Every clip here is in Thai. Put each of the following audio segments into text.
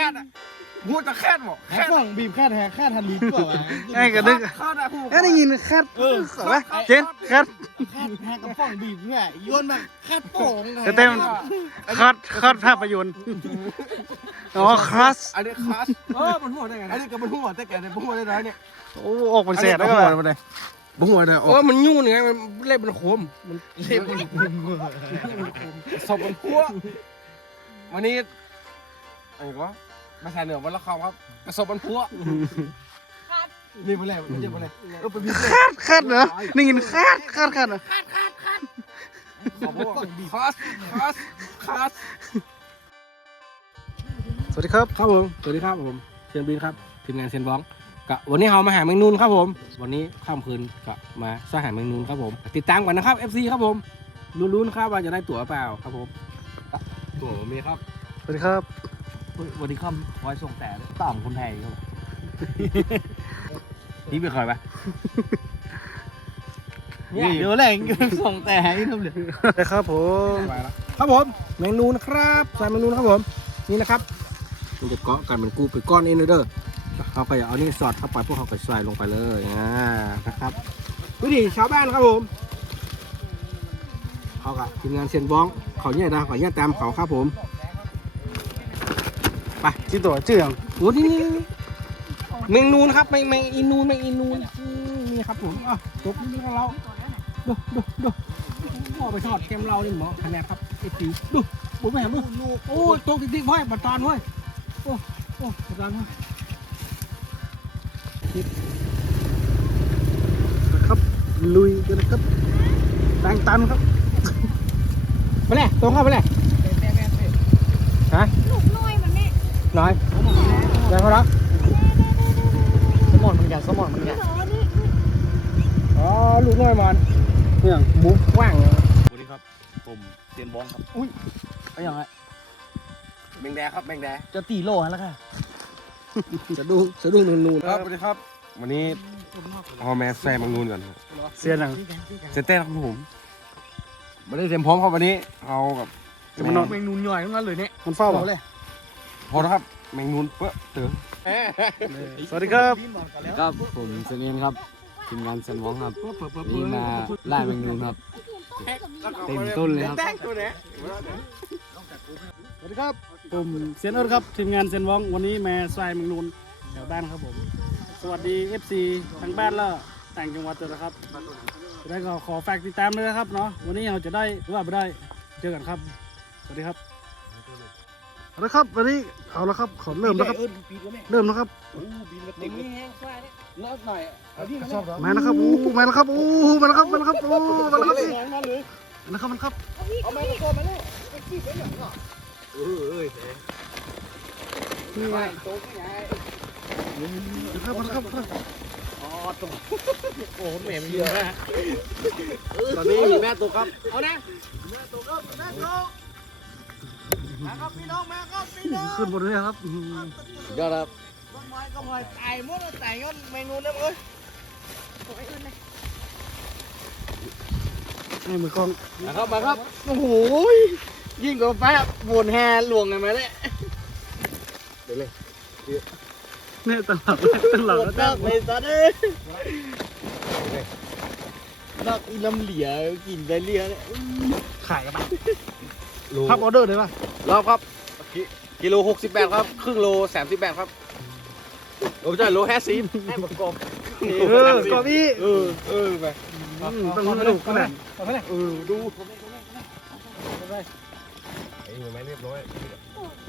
ค่ดอะพูดจะแค่ดหมดแค่แค่ดฝั่งบีบแค่แท้แค่ทันลีกว่าวะไอ้กระดึกข้าวได้พูดไอ้ได้ยินคัดเออสวยเจนคัดแค่แท้กับฝั่งบีบเนี่ยโยนแบบแค่โป่งไงเต็มคัดคัดภาพยนตร์อ๋อคลัสอันนี้คลาสเออมันหัวได้ไงอันนี้ก็มันหัวแต่แกเนี่ยมันหัวได้น้อยเนี่ยโอ้ออกเป็นเศษแล้วก็หัวมันได้มันหัวได้เออมันยุ่งไงมันเล่นมันโคมมันเล่นมันศพมันพัววันนี้อะไรก็ มาใส่เหนือวันละคำครับกระสบมันพัวนี่มาแล้วมันจะมาแล้วเออไปพิมพ์คัดคัดเหรอได้ยินคัดคัดคัดเหรอขอบอกคลาสคลาสคลาสสวัสดีครับครับผมสวัสดีครับผมเชียนบินครับทีมงานเชียนบ้องกะวันนี้เรามาหาแมงนูนครับผม วันนี้ค่ำคืนกะมาสร้างหาแมงนูนครับผม ติดตามกันนะครับ FC ครับผมลุ้นๆครับว่าจะได้ตั๋วเปล่าครับผมอะตั๋วผมมีครับสวัสดีครับ วันนี้ค่ำไว้ส่งแต่ต่ำคนไทยครับนี่เป็นใครปะเดี๋ยวแหล่งส่งแต่ให้ทำเลยสวัสดีครับผมไปแล้วครับผมแมงนูนนะครับใส่แมงนูนครับผม นี่นะครับมันจะเกาะกันมันกูเป็นก้อนเองเลยเด้อเขาก็อย่าเอานี่สอดเข้าไปพวกเขาก็ใส่ลงไปเลยอ่านะครับวิธีชาวบ้านครับผมเขากับทีมงานเซียนบ้องเขาเนี่ยนะเขาเนี่ยตามเขาครับผม ชื่อตัวชื่ออย่างโอ้นี่นี่นี่แมงนูนครับแมงแมงอีนูนแมงอีนูนมนี่ครับผมอะจบนี่ของเราดูดูดูพ่อไปทอดเค็มเรานี่หมอคะแนนครับไอ้ตีดูบุกไปหาดูโอ้ยตกติ๊กๆไว้บัตรตอนไว้ยโอ้โอ้บัตรตอนไว้ครับลุยกันนะครับแตงตันครับไปเลยตรงเข้าไปเลยฮะ ลูกน้อยมันแม่ น้อยได้พอแล้วสมอนมันแกสมอนมันแกเหรอนี่อ๋อลูกน้อยมันเนี่ยหมูว่างสวัสดีครับผมเตียนบ้องครับไอ้ยังไงแมงแดงครับแมงแดงจะตีโลแล้วค่ะจะดูจะดูนูนนูนครับสวัสดีครับ วันนี้เอาแม่แซมมังนูนก่อนเสียหนังเซนเต้ครับผมไม่ได้เตรียมพร้อมครับวันนี้เอากับจะมานอนเมนูย่อยทั้งนั้นเลยเนี่ยมันเฝ้าเปล่าเลย พอแล้วครับแมงนูนเปื้อเตือสวัสดีครับครับผมเซนเอนครับทีมงานเซนวองครับนี่มาล่าแมงนูนครับเต็มต้นเลยครับแต้งตัวเนี้ยสวัสดีครับผมเซียนเอิร์ธครับทีมงานเซียนวองวันนี้มาทรายเมืองนูนแถวบ้านครับผม สวัสดี FC ทั้งบ้านและต่างจังหวัดด้วยนะครับแล้วก็ขอฝากติดตามเลยนะครับเนาะวันนี้เราจะได้หรือว่าไม่ได้เจอกันครับ สวัสดีครับ เอาละครับวันนี้เอาละครับขอเริ่มแล้วครับเริ่มแล้วครับนี่แห้งควายเนี่ยเลิกหน่อยเอาดิชอบเหรอมาแล้วครับอู้มาแล้วครับอู้มาแล้วครับมาแล้วครับอู้มาแล้วครับมาแล้วครับมาแล้วครับเอามาตัวมาเลยนี่ไงโต๊ะใหญ่มาแล้วครับมาแล้วครับมาแล้วครับโอ้โหแม่มันเยอะมากตอนนี้มีแม่ตัว ครับเอานะขึ้นบนเลยครับอื้อหือยอดครับตายหมดตายยอดเมนูนั่นเลยให้มือกล้องมาครับมาครับโอ้โหยิ่งกว่าแป๊บวนแฮหลวงกันมาเนี่ยเนี่ยตลอดตลอดปวดแล้วมากเลยตอนนี้นอกอีลำเหลียกินไปเลียเนี่ยขายกันไป พับออเดอร์เลยป่ะรอบครับ กิกิโลหกสิบแปดครับ ครึ่งโลสามสิบแปดครับโอ้ใช่โลแฮซีนให้ประกอบเออกอบี้เออเออไปอืมต้องสนุกขนาดเออดูไอ้ไม่เรียบร้อย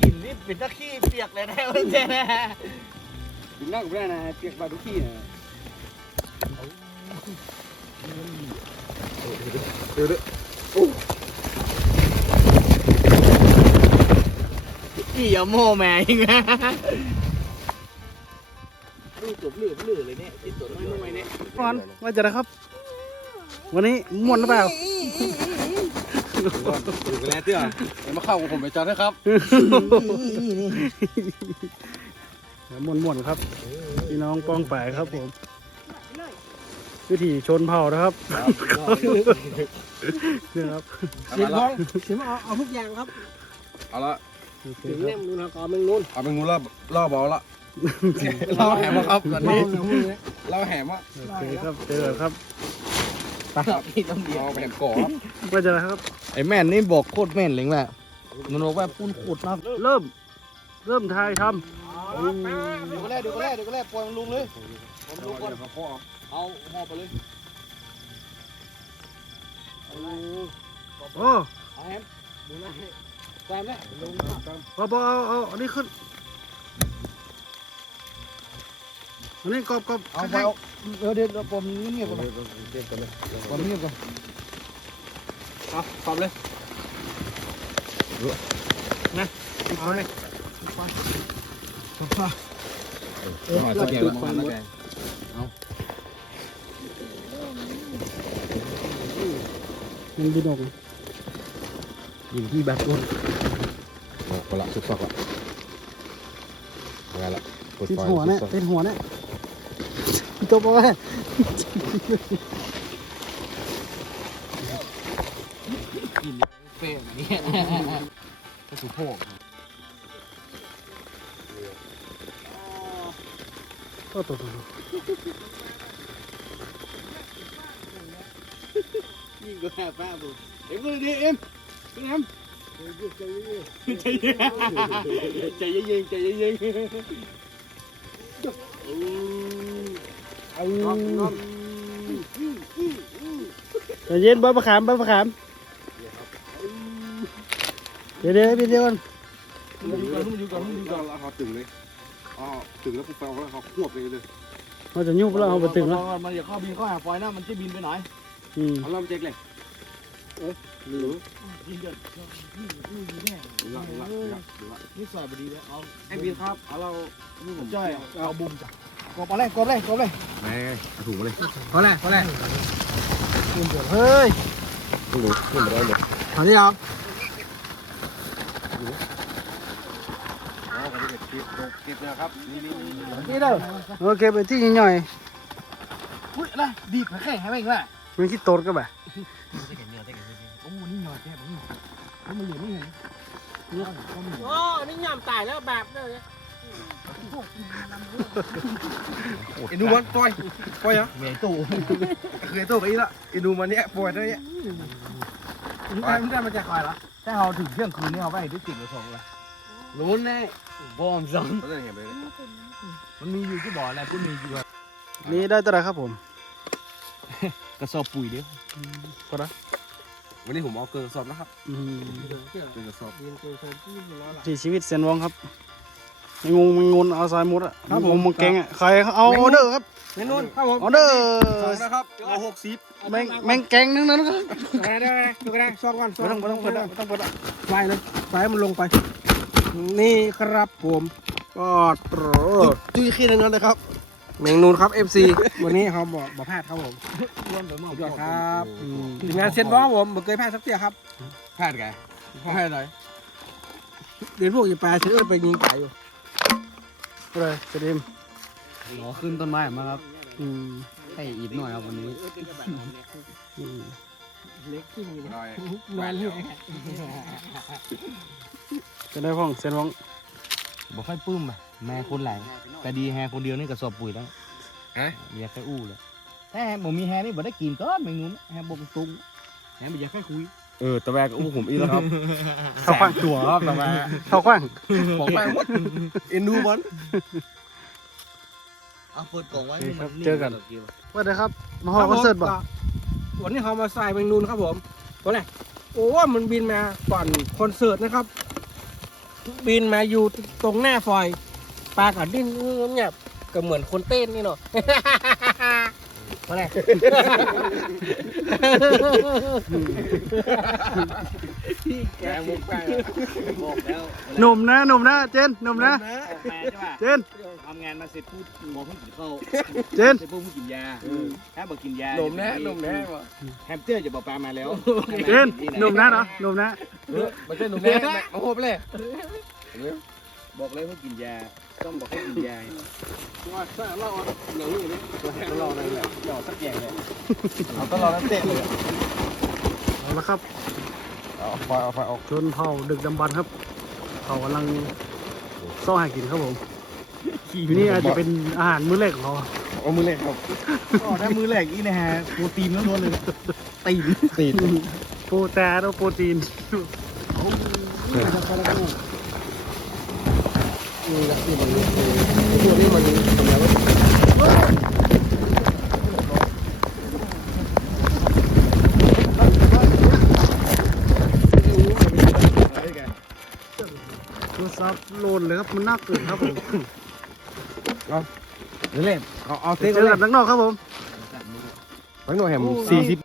กินนี่เป็นตะขี้เปียกเลยนะเพื่อนนะกินได้กับได้นะเปียกบาดุกี้นะกี่ อย่าโม่แม่ยังไงลูกตัวเหลือเหลือเลยเนี่ยติดตัวน้อยๆเนี่ยก่อนว่าจะนะครับ วันนี้ม่วนหรือเปล่าดูกันแล้วเตี้ยมาเข้ากับผมไปจอดด้วยครับม่วนม่วนๆครับพี่น้องป้องป่ายครับผมวิถีชนเผ่านะครับเนี่ยครับเสียงร้องเสียงเอาเอาทุกอย่างครับ เอาละ ถึงเนี่ยมึงนูนครับมึงนูนเอาเป็นงูรอบรอบบอลละเราแหมมาครับตอนเมานี้เหนือมือเนี่ยเราแหมว่าโอเคครับเจอกันครับพี่ต้องเดียวเราแหมก่อครับว่าจะนะครับ ไอ้แม่นนี่บอกโคตรแม่นเลยแหละมันบอกว่าปุ้นขุดนะเริ่ม เริ่มทายทเดี๋ยวก็แล่เดี๋ยวก็แล่เดี๋ยวก็แล่ปล่อยมันลุงเลยผมดูก่อนครับพ่อเอาห่อไปเลยำโอ้เอาแฮมดูนะ แซมเนี่ยลุงพอพอเอาเอาอันนี้ขึ้นอันนี้กรอบกรอบเอาไปเอาเออเดี๋ยวผมเงียบๆก่อนผมเงียบก่อนเอาปรับเลยนะเอาเลยมาสแกนมาสแกนมันบินออกยิงที่แบบต้นโอ้ก็ ละ สุดซอกละอะไรละกดติดไฟหัวเนี่ยติดหัวเนี่ยจบเอาไว้เฟ่แบบนี้กระสุนโพกก็ตัวตัวยิ่งก็แค่ป้าบุเอ็มก็ดีเอ็มเป็นแฮม ใจเย็นใจเย็นใจเย็นใจเย็นบ้าประขามบ้าประขามเดี๋ยวเดี๋ยวพี่เดี๋ยวก่อนมึงอยู่ก่อนมึงอยู่ก่อนมึงอยู่ก่อนแล้วเขาตึงเลยอ๋อตึงแล้วปุ๊บแล้วเขาควบเลยเลยเราจะยุ่งแล้วเอาไปตึงแล้วมันอย่าเข้าบินเข้าหาฟอยนะมันจะบินไปไหนอืมเอาเริ่มเจ๊กเลย นี่สวยบดีเลยเอาไอ้บีครับ เอาเราจ้อยเอาบุมจ้ะกบอะไรกบอะไรกบอะไรไม่ถูกเลยพอแล้วพอแล้วเฮ้ยถูกขึ้นมาได้เลยพอที่ครับอ๋อกันนี้คลิปลงคลิปนะครับนี่เด้อโอเคไปที่หน่อยอุ้ยอะไรดีดแข่งให้แม่งละมันคิดโตดก็แบบ อ้นี่หน่อยแค่นี้มันเหลือไม่เห็นโอ้นี่ยำตายแล้วแบบเลยอินูมันปล่อยปล่อยเหรอเมียตู่เคยโตกับอีละอินูมันเนี้ยปล่อยได้เนี้ยได้ไม่ได้มาจากใครละถ้าเราถึงเที่ยงคืนนี่เอาไปได้ติดกระสองละรู้แน่บอมสองเขาจะเห็นไปเลยมันมีอยู่ที่บ่อแล้วก็มีอยู่นี่ได้ตัวไหนครับผม กระสอบปุ๋ยเดียวก็ได้ วันนี้ผมเอาเกลือสอบนะครับอืมเกลือสอบยิงเกินเกินที่ร้อยละที่ชีวิตเซนวองครับไม่งงไม่งนเอาสายมุดอะครับผมมาแกงอะใครเอาออเดอร์ครับเมนูครับผมออเดอร์สองนะครับเอาหกสิบแมงแมงแกงนึงนั้นครับได้ได้ดูกันได้ซ้อมก่อนซ้อไม่มต้องไม่ต้องเปิดอะไม่ต้องเปิดอะไฟเลยไฟมันลงไป นี่ครับผมก็โตรจุ้ยขี้นั่นนะครับ เมนูครับ FC วันนี้เขาบอกบอกพลาดครับผมร่วมไปมอบสุดยอดครับทีมงานเซ็นบ้องผมบอกเคยพลาดสักเตี้ยครับพลาดไงพลาดอะไรเรียนพวกอย่าปลาซื้อไปยิงไก่อยู่ก็เลยจะดิมรอขึ้นต้นไม้มาครับอืมให้อีกหน่อยครับวันนี้อืมเล็กขึ้นอยู่หน่อยนอนอยู่จะได้พ่องเซนวอง บอกค่อยปื้มไปแม่คนหลายแต่ดีแฮคนเดียวนี่กระสอบปุ๋ยแล้วฮะอยากแค่อู้เลยถ้าแฮผมมีแฮนี่บ่ได้กินก็ไม่งูแฮบกตุ้งแฮไม่อยากแค่คุยเออตะแวกอู้ผมอีกแล้วครับเข้าขว้างตัวครับตะแวกเข้าขว้างบอกไปหมดอินูมันเอาเปิดกล่องไว้ว่าเดี๋ยวครับ มาฮอคอนเสิร์ตบ่วันนี้เขามาใส่เมนูครับผมตัวไหนโอ้ มันบินมาก่อนคอนเสิร์ตนะครับ บินมาอยู่ตรงหน้าฟอยปลากับดิ้นเงียบก็เหมือนคนเต้นนี่เนาะ มาไหนแกมุกไปบอกแล้วหนุ่มนะหนุ่มนะเจนหนุ่มนะแม่ใช่ป่ะเจนทำงานมาเสร็จพูดหมอเพิ่งกินข้าวเจน เสร็จพูดเพิ่งกินยาถ้าบอกกินยาหนุ่มแน่หนุ่มแน่วะแฮมสเตอร์จะบอกปลามาแล้วเจนหนุ่มนะเนาะหนุ่มนะไม่ใช่หนุ่มแน่มาโหบเลยบอกเลยว่ากินยาต้องบอกให้กินยาว่าถ้าเราเหนียวอยู่นี่ตลอดเลยแหละหยอดสักอย่างเลยเอาตลอดแล้วเตะเลยเอาละครับเอาไฟเอาไฟออกชนเผ่าดึกดำบรรพ์ครับเขากำลังซ่อหากินครับผมที นี้อาจจะเป็นอาหารมื้อแรกของเขาเอามือเล็กครับก็ถ้ามือแรกอีนะฮะโปรตีนล้วนๆเลยตีนตีดโปรตีนโปรตีนนี่นะนี่มันตัวนี้มันทำอะไรวะโทรศัพท์โหลนเลยครับ มันน่าเกินครับผม มือเล็กเอาเอาเจเต็กอกันข้างนอกครับผมไปหน่อยแหมสี่สิบ